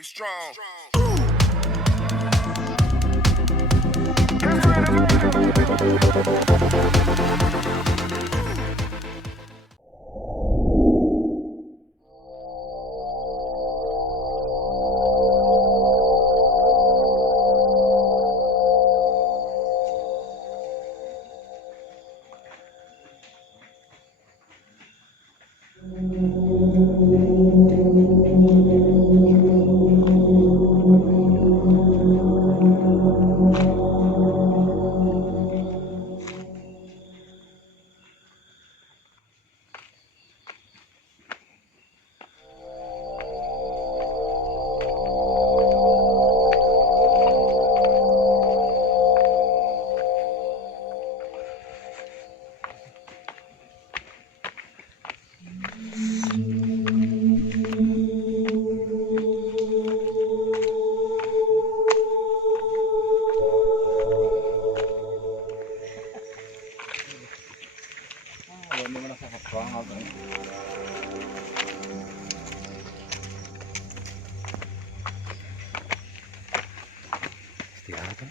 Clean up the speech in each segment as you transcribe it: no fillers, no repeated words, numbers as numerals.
Be strong. Istirahat.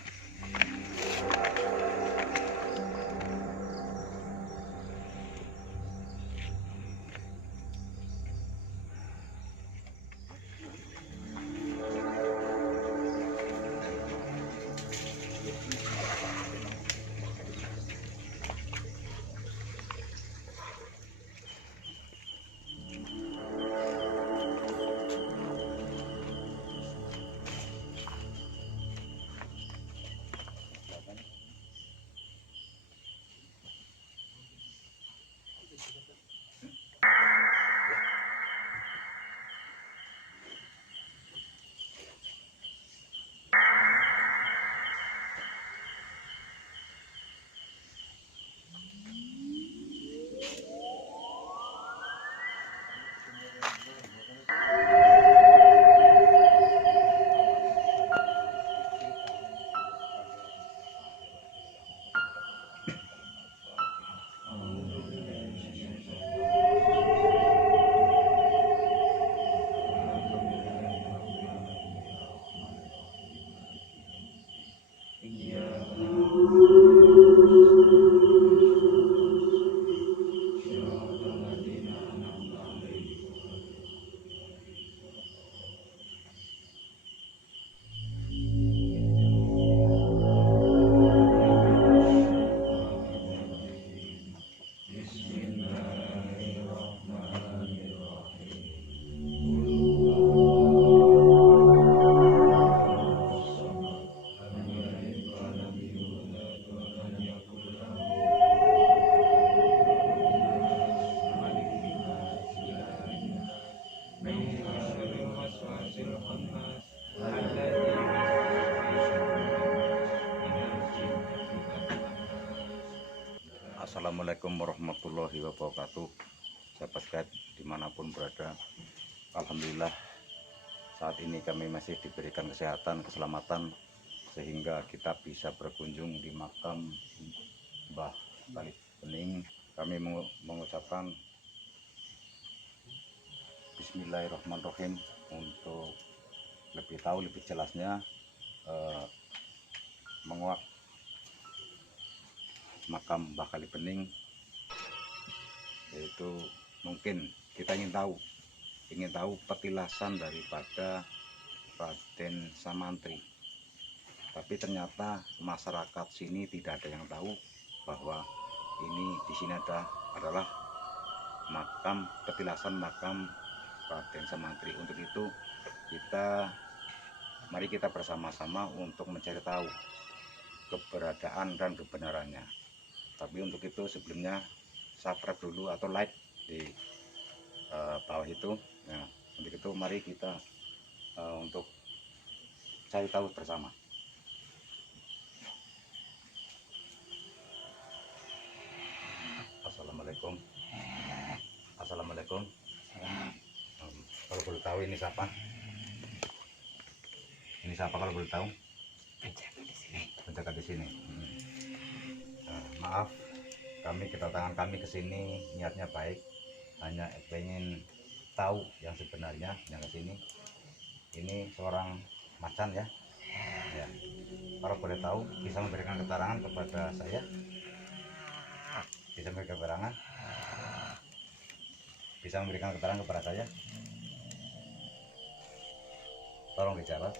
Assalamualaikum warahmatullahi wabarakatuh. Sahabat guide dimanapun berada, alhamdulillah saat ini kami masih diberikan kesehatan, keselamatan, sehingga kita bisa berkunjung di makam Mbah Kali Bening. Kami mengucapkan Bismillahirrahmanirrahim. Untuk lebih tahu lebih jelasnya menguak makam Mbah Kali Bening, yaitu mungkin kita ingin tahu petilasan daripada Raden Samantri, tapi ternyata masyarakat sini tidak ada yang tahu bahwa ini di sini adalah makam petilasan makam Raden Samantri. Untuk itu mari kita bersama-sama untuk mencari tahu keberadaan dan kebenarannya. Tapi untuk itu sebelumnya subscribe dulu atau like di bawah itu. Nah, untuk itu mari kita untuk cari tahu bersama. Assalamualaikum. Assalamualaikum. Kalau boleh tahu ini siapa? Ini siapa kalau boleh tahu? Penjaga di sini. Maaf, kedatangan kami ke sini niatnya baik, hanya ingin tahu yang sebenarnya yang ke sini. ini seorang macan ya. Ya, kalau boleh tahu bisa memberikan keterangan kepada saya, bisa memberikan keterangan kepada saya, tolong dijawab.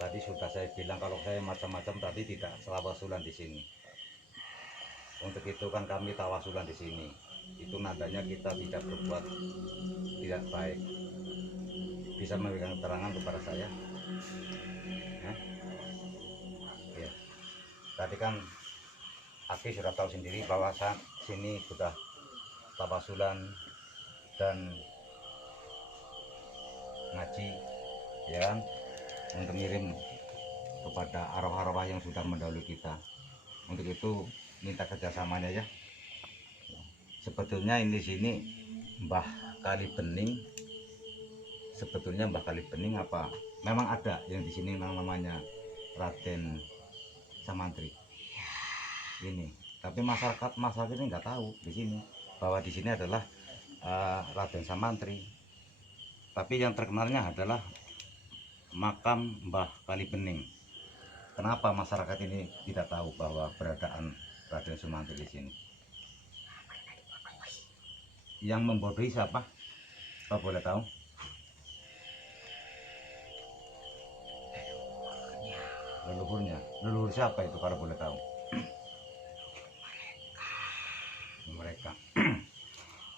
Tadi sudah saya bilang kalau saya macam-macam tadi tidak tawasulan di sini. Untuk itu kan kami tawasulan di sini. Itu nadanya kita tidak berbuat tidak baik. Bisa memberikan keterangan kepada saya. Ya. Tadi kan Aki sudah tahu sendiri bahwa sini sudah tawasulan dan ngaji, ya kan, untuk ngirim kepada arwah-arwah yang sudah mendahului kita. Untuk itu minta kerjasamanya ya. Sebetulnya ini di sini Mbah Kali Bening. Sebetulnya Mbah Kali Bening apa? Memang ada yang di sini namanya Raden Samantri. Ini, tapi masyarakat ini nggak tahu di sini bahwa di sini adalah Raden Samantri. Tapi yang terkenalnya adalah makam Mbah Kali Bening. Kenapa masyarakat ini tidak tahu bahwa beradaan Raden Samantri di sini? Yang membodohi siapa? Kalau boleh tahu? Leluhurnya. Leluhur siapa itu kalau boleh tahu? Mereka.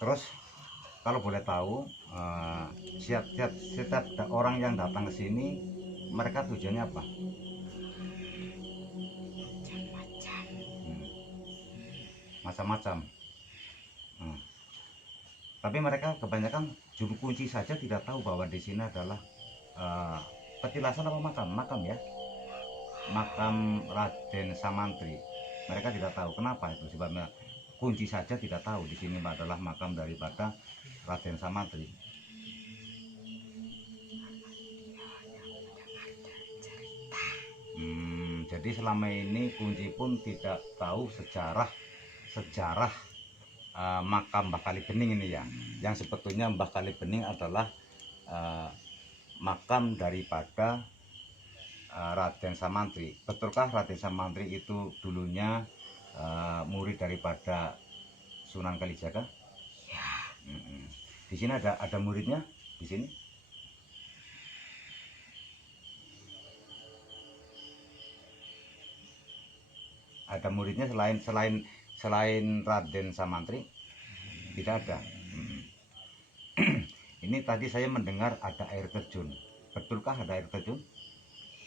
Terus kalau boleh tahu, setiap orang yang datang ke sini, mereka tujuannya apa? Macam-macam. Tapi mereka kebanyakan juru kunci saja tidak tahu bahwa di sini adalah petilasan apa makam ya, makam Raden Samantri. Mereka tidak tahu kenapa itu sebabnya. Kunci saja tidak tahu di sini adalah makam daripada Raden Samantri. Jadi selama ini kunci pun tidak tahu sejarah makam Mbah Kali Bening ini ya. Yang sebetulnya Mbah Kali Bening adalah makam daripada Raden Samantri. Betulkah Raden Samantri itu dulunya murid daripada Sunan Kalijaga? Ya. Di sini ada muridnya di sini. Ada muridnya selain Raden Samantri? Tidak ada. Ini tadi saya mendengar ada air terjun. Betulkah ada air terjun?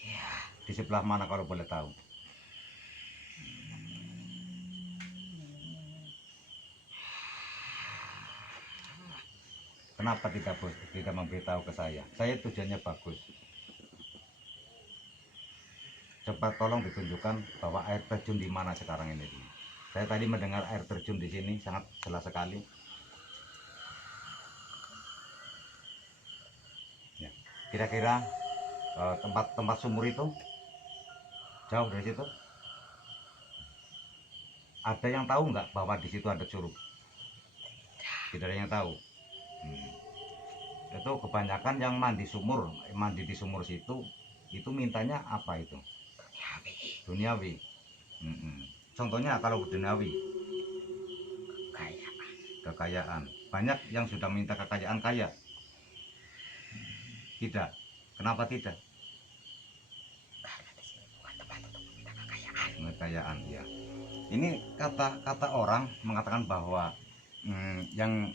Ya. Di sebelah mana kalau boleh tahu? Kenapa tidak memberitahu ke saya? Saya tujuannya bagus. Coba tolong ditunjukkan bahwa air terjun di mana sekarang ini. Saya tadi mendengar air terjun di sini sangat jelas sekali. Ya. Kira-kira tempat sumur itu jauh dari situ? Ada yang tahu nggak bahwa di situ ada curug? Tidak ada yang tahu. Itu kebanyakan yang mandi di sumur situ itu mintanya apa itu? Duniawi. Contohnya kalau duniawi, kekayaan. Banyak yang sudah minta kekayaan kaya. Tidak. Kenapa tidak? Kekayaan ya. Ini kata orang mengatakan bahwa yang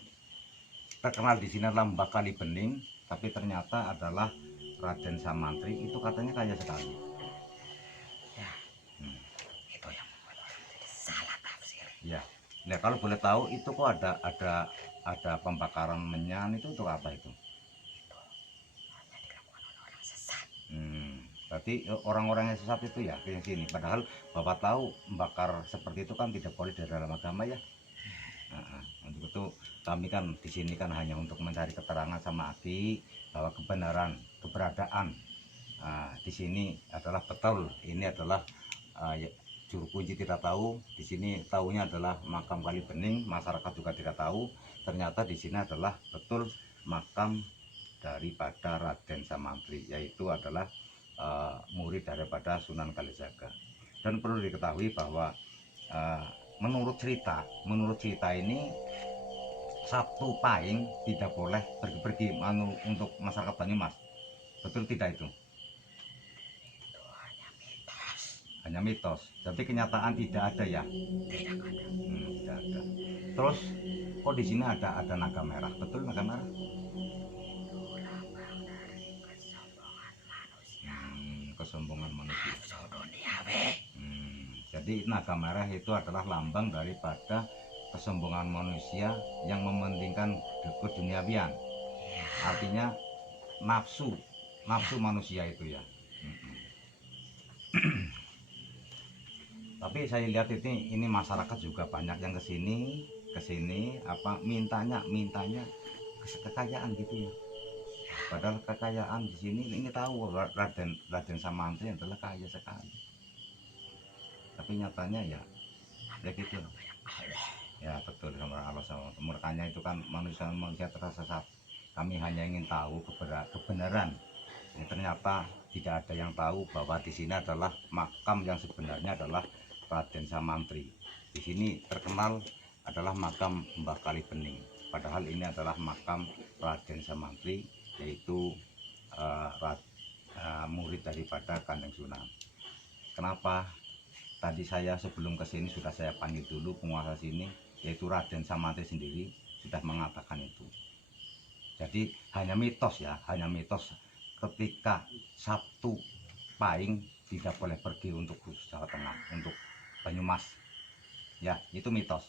terkenal di sini adalah Mbah Kali Bening, tapi ternyata adalah Raden Samantri. Itu katanya kaya sekali. Ya, itu yang membuat orang jadi salah tafsir. Ya, nah kalau boleh tahu itu kok ada pembakaran menyan itu untuk apa itu? Itu hanya dilakukan oleh orang sesat. Berarti orang-orang yang sesat itu ya yang sini. Padahal Bapak tahu membakar seperti itu kan tidak boleh di dalam agama ya. Untuk itu kami kan di sini kan hanya untuk mencari keterangan sama Aki bahwa keberadaan di sini adalah betul. Ini adalah juru kunci tidak tahu. Di sini tahunya adalah makam Kali Bening. Masyarakat juga tidak tahu. Ternyata di sini adalah betul makam daripada Raden Samantri, yaitu adalah murid daripada Sunan Kalijaga. Dan perlu diketahui bahwa menurut cerita ini satu paing tidak boleh pergi-pergi untuk masyarakat Banyumas. Betul tidak itu? Hanya mitos, tapi kenyataan tidak ada ya? Tidak ada. Terus kok di sini ada naga merah? Betul naga merah? Kesombongan manusia. Jadi naga merah itu adalah lambang daripada kesombongan manusia yang mementingkan keduniawian. Artinya nafsu manusia itu ya. Tapi saya lihat ini masyarakat juga banyak yang kesini apa mintanya kekayaan gitu ya. Padahal kekayaan di sini ini tahu Raden Samantri adalah kaya sekali. Tapi nyatanya ya gitu. Ya betul, sama Allah sama makanya itu kan manusia tersesat. Kami hanya ingin tahu kebenaran. Ini ternyata tidak ada yang tahu bahwa di sini adalah makam yang sebenarnya adalah Raden Samantri. Di sini terkenal adalah makam Mbah Kalibening. Padahal ini adalah makam Raden Samantri, yaitu murid daripada Kanjeng Sunan. Kenapa tadi saya sebelum ke sini sudah saya panggil dulu penguasa sini, yaitu Raden Samantri sendiri sudah mengatakan itu. Jadi hanya mitos ya, hanya mitos ketika satu paing tidak boleh pergi untuk Jawa Tengah, untuk Banyumas. Ya, itu mitos.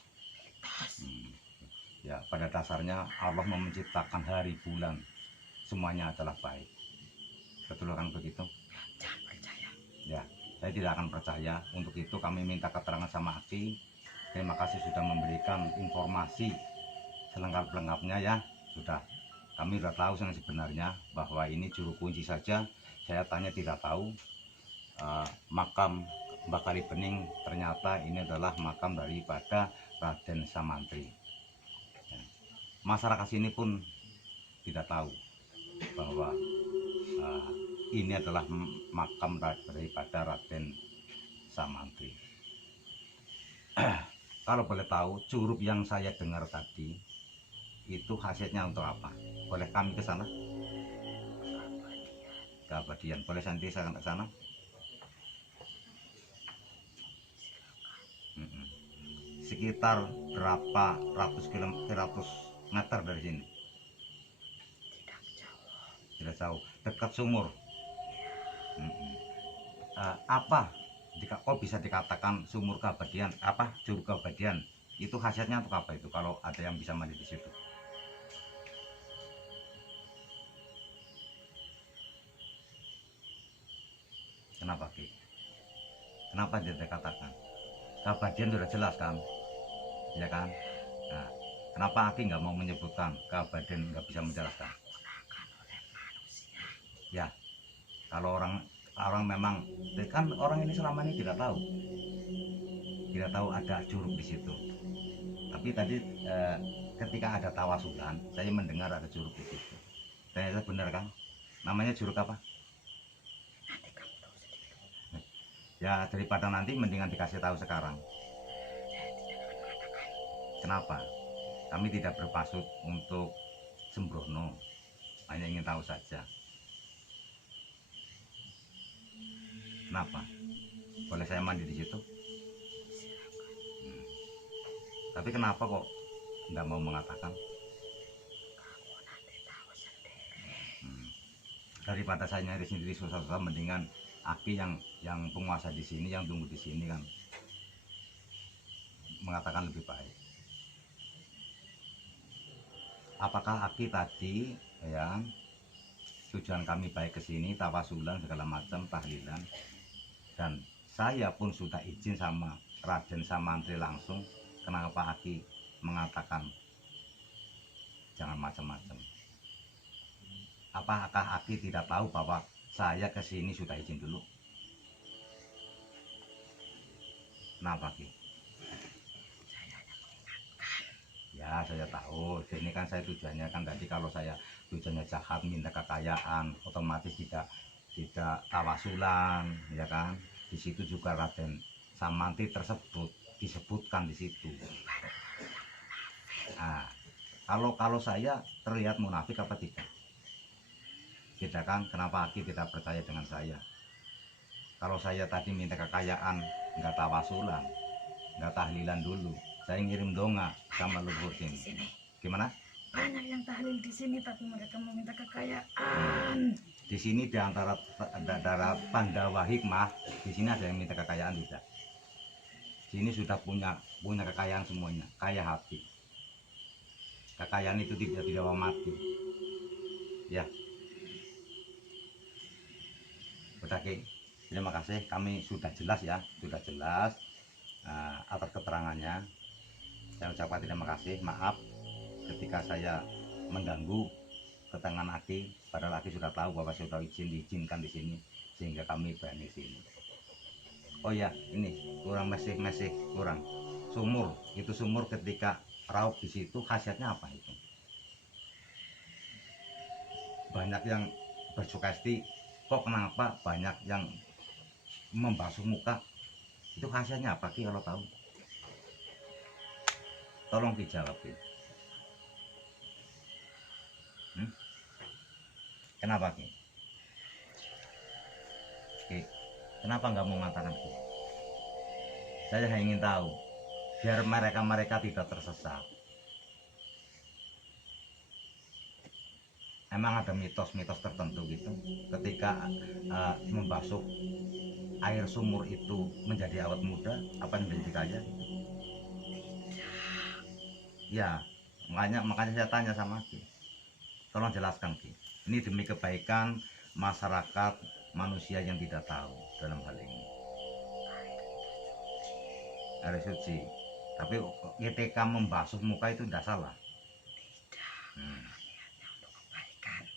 Ya, pada dasarnya Allah menciptakan hari bulan semuanya adalah baik. Betul kan begitu? Jangan percaya. Ya, saya tidak akan percaya. Untuk itu kami minta keterangan sama Aki. Terima kasih sudah memberikan informasi selengkap-lengkapnya ya. Sudah, kami sudah tahu yang sebenarnya bahwa ini juru kunci saja. Saya tanya tidak tahu. Makam Mbah Kalibening ternyata ini adalah makam daripada Raden Samantri. Ya. Masyarakat sini pun tidak tahu bahwa ini adalah makam daripada Raden Samantri. Kalau boleh tahu, curup yang saya dengar tadi itu khasiatnya untuk apa? Boleh kami ke sana? Keabadian. Boleh nanti saya ke sana? Sekitar berapa ratus meter dari sini? Tidak jauh. Dekat sumur. Apa kok bisa dikatakan sumur keabadian? Apa curug keabadian? Itu khasiatnya untuk apa itu? Kalau ada yang bisa mandi di situ? Kenapa Ki? Kenapa tidak dikatakan? Keabadian sudah jelas kan, ya kan? Nah, kenapa Aki nggak mau menyebutkan keabadian, nggak bisa menjelaskan? Ya, kalau orang memang kan orang ini selama ini tidak tahu ada curug di situ. Tapi tadi ketika ada tawasulan, saya mendengar ada curug di situ. Ternyata benar kan? Namanya curug apa? Ya daripada nanti mendingan dikasih tahu sekarang. Kenapa? Kami tidak bermaksud untuk sembrono, hanya ingin tahu saja. Kenapa? Boleh saya mandi di situ? Tapi kenapa kok nggak mau mengatakan? Daripada saya nyari sendiri susah-susah, mendingan Aki yang penguasa di sini, yang tunggu di sini kan mengatakan lebih baik. Apakah Aki tadi ya tujuan kami baik ke sini, tawasulan segala macam, tahlilan, dan saya pun sudah izin sama Raden Samantri langsung. Kenapa Aki mengatakan jangan macam-macam? Apakah Aki tidak tahu bahwa saya ke sini sudah izin dulu? Kenapa Ki? Saya hanya mengingatkan. Ya, saya tahu. Ini kan saya tujuannya kan tadi kalau saya tujuannya jahat minta kekayaan, otomatis tidak tawasulan, ya kan? Di situ juga Raden Samanti tersebut disebutkan di situ. Nah, kalau saya terlihat munafik apa tidak? Tidak kan? Kenapa Aki tidak percaya dengan saya? Kalau saya tadi minta kekayaan, nggak tawasulan, nggak tahlilan dulu, saya ngirim donga sama leluhur sini. Gimana? Banyak yang tahlil di sini tapi mereka meminta kekayaan. Di sini di antara Pandawa Hikmah, di sini ada yang minta kekayaan tidak? Sini sudah punya kekayaan semuanya, kaya hati. Kekayaan itu tidak dibawa mati. Ya. Udah, Ki. Terima kasih, kami sudah jelas ya, sudah jelas atas keterangannya. Saya ucapkan terima kasih, maaf ketika saya mengganggu keterangan Aki, padahal Aki sudah tahu bahwa saya sudah diizinkan di sini sehingga kami berani di sini. Oh ya, ini kurang masih kurang. Sumur, itu sumur ketika raup di situ khasiatnya apa itu? Banyak yang bersukesti, kok kenapa banyak yang membasuh muka? Itu khasiatnya apa Ki kalau tahu? Tolong dijawab Ki. Kenapa Ki? Ki, kenapa nggak mau mengatakan Ki? Saya hanya ingin tahu, biar mereka tidak tersesat. Emang ada mitos-mitos tertentu gitu, ketika membasuh air sumur itu menjadi awet muda, apa yang menjadi kaya? Ya, makanya saya tanya sama Ki. Tolong jelaskan Ki. Ini demi kebaikan masyarakat manusia yang tidak tahu dalam hal ini. Air suci. Tapi ketika membasuh muka itu tidak salah.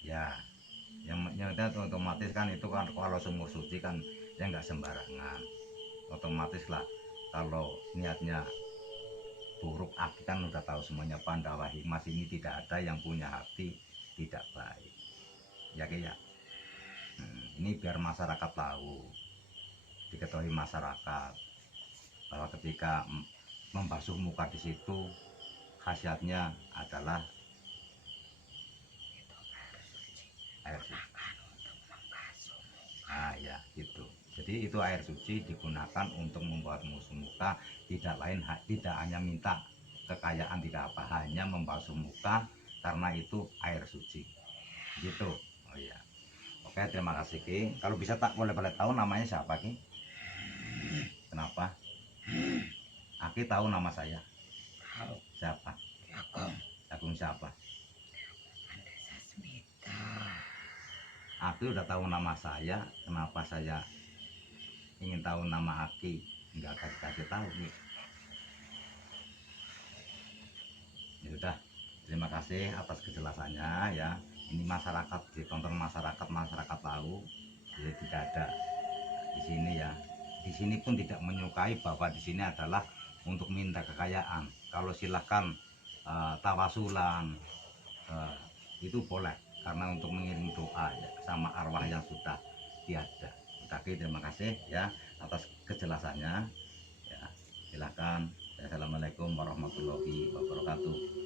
Ya, yang otomatis kan itu kan kalau sumur suci kan ya nggak sembarangan. Otomatis lah kalau niatnya buruk, Aki kan udah tahu semuanya, Pandawa Hikmah ini tidak ada yang punya hati tidak baik. Ya Ki ya. Ini biar masyarakat tahu, diketahui masyarakat bahwa ketika membasuh muka di situ khasiatnya adalah air suci. Nah ya gitu. Jadi itu air suci digunakan untuk membuat muka, tidak hanya minta kekayaan, tidak apa, hanya membasuh muka karena itu air suci. Gitu. Oh iya. Oke, terima kasih Ki. Kalau bisa tak boleh tahu namanya siapa Ki? Kenapa? Aki tahu nama saya? Tahu. Siapa? Agung siapa? Aki udah tahu nama saya, kenapa saya ingin tahu nama Aki nggak kasih tahu nih? Ya udah, terima kasih atas kejelasannya ya. Ini masyarakat ditonton masyarakat tahu, jadi tidak ada di sini ya. Di sini pun tidak menyukai bahwa di sini adalah untuk minta kekayaan. Kalau silahkan tawasulan itu boleh, karena untuk mengirim doa ya, sama arwah yang sudah tiada. Tapi terima kasih ya atas kejelasannya ya. Silakan. Assalamualaikum warahmatullahi wabarakatuh.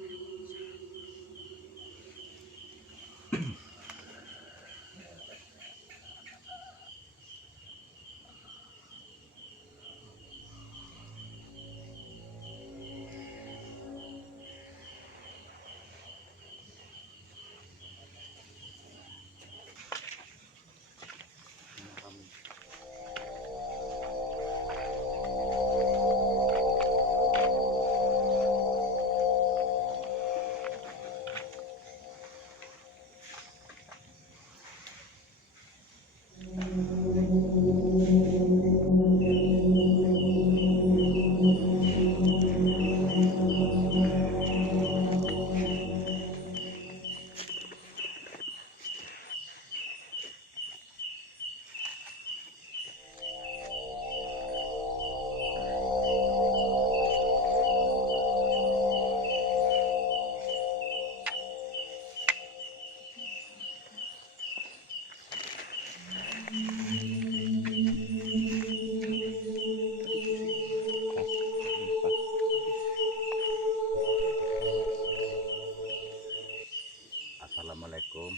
Assalamualaikum.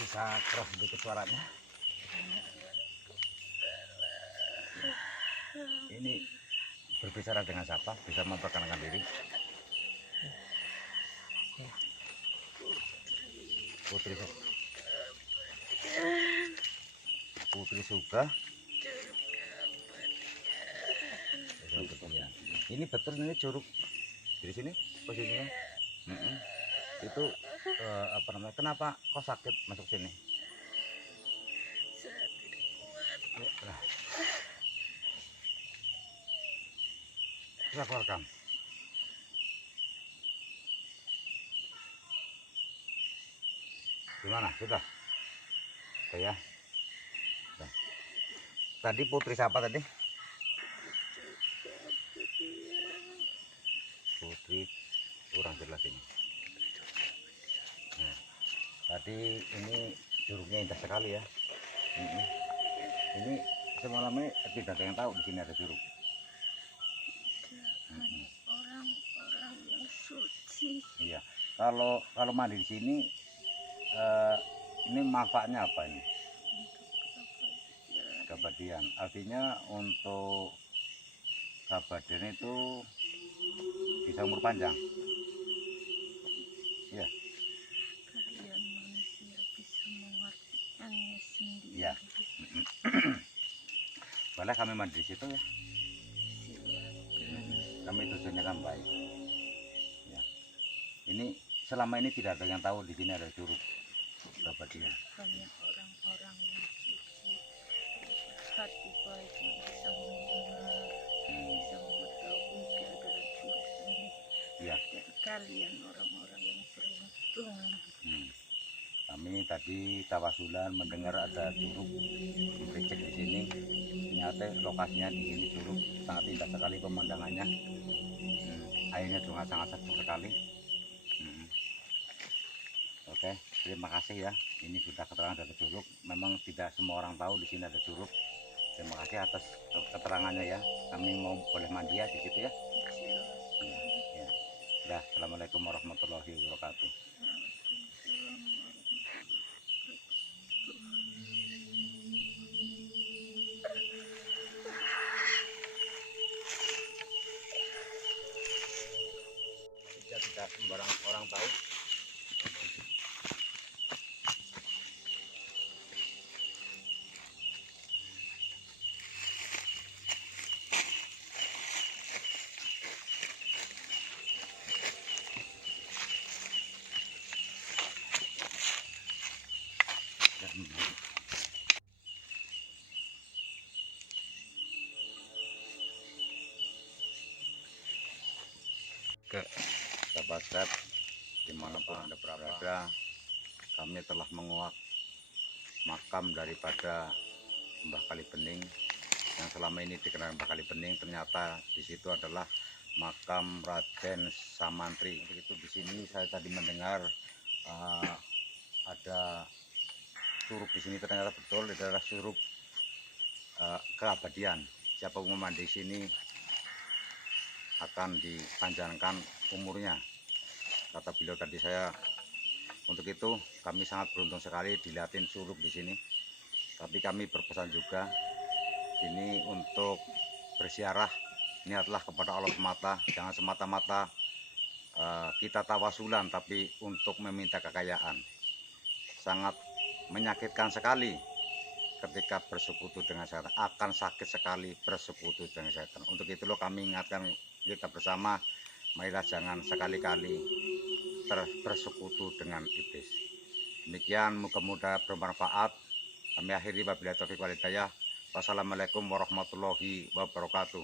Bisa keras sedikit suaranya. Ini berbicara dengan siapa? Bisa memperkenalkan diri. Putri Suka. Ini betul ini curug di sini posisinya. Itu apa namanya? Kenapa kok sakit masuk sini? Sudah keluarkan. Gimana? Sudah? Oke ya. Sudah. Tadi putri siapa tadi? Putri kurang jelas ini. Nah, tadi ini curugnya indah sekali ya. Ini semalamnya tidak ada yang tahu di sini ada curug. Orang-orang yang suci. Iya. Kalau mandi di sini ini manfaatnya apa ini? Keabadian. Artinya untuk keabadian itu bisa umur panjang. Iya. Kalian manusia bisa mengartikannya sendiri. Iya. Boleh kami mandi di situ ya. Kami tujuannya kan baik. Ya. Ini selama ini tidak ada yang tahu di sini ada curug keabadian. Hanya orang-orang yang suci, hati baik yang bisa mendengar, bisa mengetahui keadaan curug ini. Iya. Dan kalian orang-orang yang beruntung. Kami tadi tawasulan mendengar ada curug becek di sini. Ternyata lokasinya di sini curug sangat indah sekali pemandangannya. Airnya juga sangat sejuk sekali. Oke, terima kasih ya. Ini sudah keterangan dari curug. Memang tidak semua orang tahu di sini ada curug. Terima kasih atas keterangannya ya. Kami mau boleh mandi ya di situ ya. Ya. Ya. Assalamualaikum warahmatullahi wabarakatuh. Tidak sembarang orang tahu. Ke sahabat dimanapun Anda berada, kami telah menguak makam daripada Mbah Kalibening yang selama ini dikenal Mbah Kalibening. Ternyata di situ adalah makam Raden Samantri. Begitu di sini saya tadi mendengar ada curug di sini. Ternyata betul itu adalah curug keabadian. Siapa yang mandi di sini akan dipanjangkan umurnya, kata beliau tadi saya. Untuk itu kami sangat beruntung sekali dilihatin curug di sini. Tapi kami berpesan juga ini untuk bersiarah niatlah kepada Allah semata, jangan semata-mata kita tawasulan tapi untuk meminta kekayaan. Sangat menyakitkan sekali ketika bersekutu dengan setan, akan sakit sekali bersekutu dengan setan. Untuk itu loh kami ingatkan kita bersama, marilah jangan sekali-kali bersekutu dengan iblis. Demikian, mudah-mudahan bermanfaat. Kami akhiri wabillahi taufiq wal hidayah. Wassalamualaikum warahmatullahi wabarakatuh.